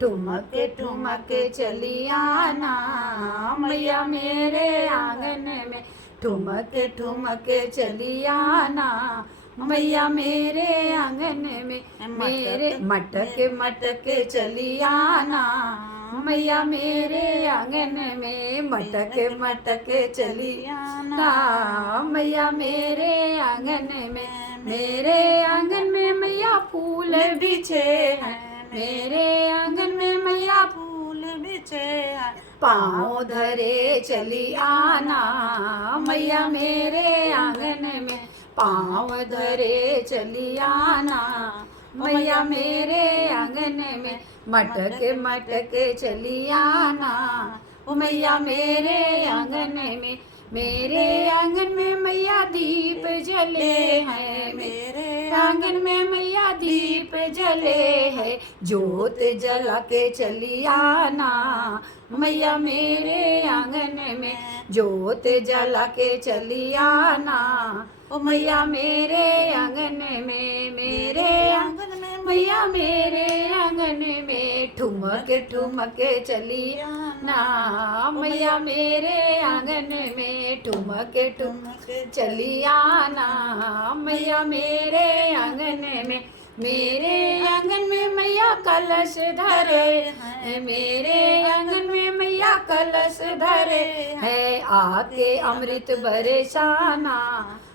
ठुमक ठुमक चली आना मैया मेरे आंगन में, ठुमक ठुमक चली आना मैया मेरे आंगन में, मेरे मटक मटक चली आना मैया मेरे आंगन में, मटक मटक चली आना मैया मेरे आंगन में, मेरे आंगन में मैया फूल बिछे हैं, मेरे आंगन में मैया फूल बिछे हैं, पाँव धरे चली आना मैया मेरे आंगन में, पाँव धरे चली आना मैया मेरे आंगन में, मटक मटक चली आना ओ मैया मेरे आंगन में, मेरे आंगन में मैया दीप जले हैं, मेरे आंगन में मैया दीप जले है, जोत जला के चली आना मैया मेरे आंगन में, जोत जला के चली आना ओ मैया मेरे आंगन में, मेरे आंगन में मैया मेरे आंगन में, ठुमक ठुमक चली आना मैया मेरे आंगन में, ठुमक ठुमक चली आना मैया मेरे आंगन में, मेरे आंगन में मैया कलश धरे है, मेरे आंगन में मैया कलश धरे है, आके अमृत बरसाना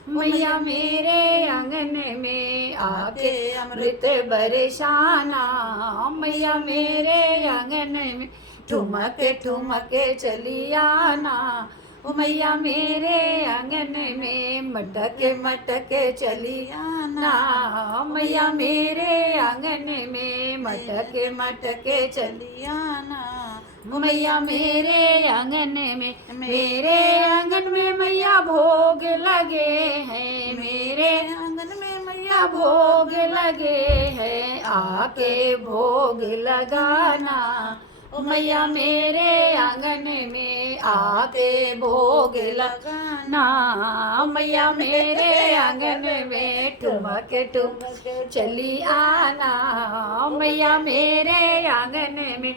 मैया मेरे आंगन में, आके अमृत बरसाना मैया मेरे आंगन में, ठुमक ठुमक चली आना ओ मैया मेरे आंगन में, मटक मटक चली आना मैया मेरे आंगन में, मटक मटक चली आना मैया मेरे आंगन में, मेरे आंगन में मैया भोग लगे हैं, मेरे आंगन में मैया भोग लगे हैं, आके भोग लगाना ओ मैया मेरे आंगन में, आके भोग लगाना मैया मेरे आंगन में, ठुमक ठुमक चली आना मैया मेरे आंगन में,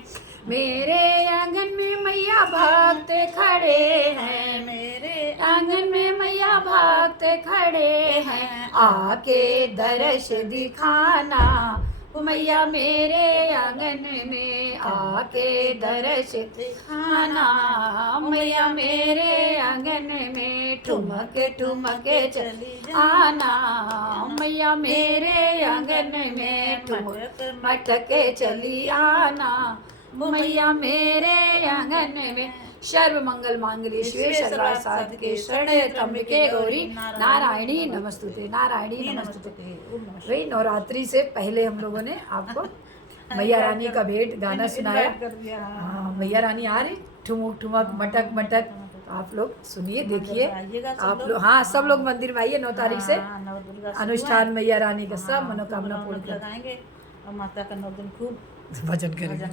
मेरे आंगन में मैया भक्त खड़े हैं, मेरे आंगन में मैया भक्त खड़े हैं, आके दर्श दिखाना मैया मेरे आंगन में, आके दर्श दिखाना मैया मेरे आंगन में, ठुमक ठुमक चली आना मैया मेरे आंगन में, ठुमक मटक चली आना मैया मेरे आंगन में, सर्व मंगल मांगल्ये शिवे सर्वार्थ साधके शरण्ये त्र्यंबके गौरी नारायणी नमस्तुते, नारायणी नमस्तुते। वही नवरात्रि से पहले हम लोगों ने आपको मैया रानी का भेंट गाना सुनाया। हाँ, मैया रानी आ रही, ठुमक ठुमक मटक मटक, आप लोग सुनिए देखिए आप लोग। हाँ, सब लोग मंदिर में आइए, 9 तारीख से अनुष्ठान मैया रानी का सब मनोकामना पूर्ण लगाएंगे और माता का 9 दिन खूब भजन करेंगे।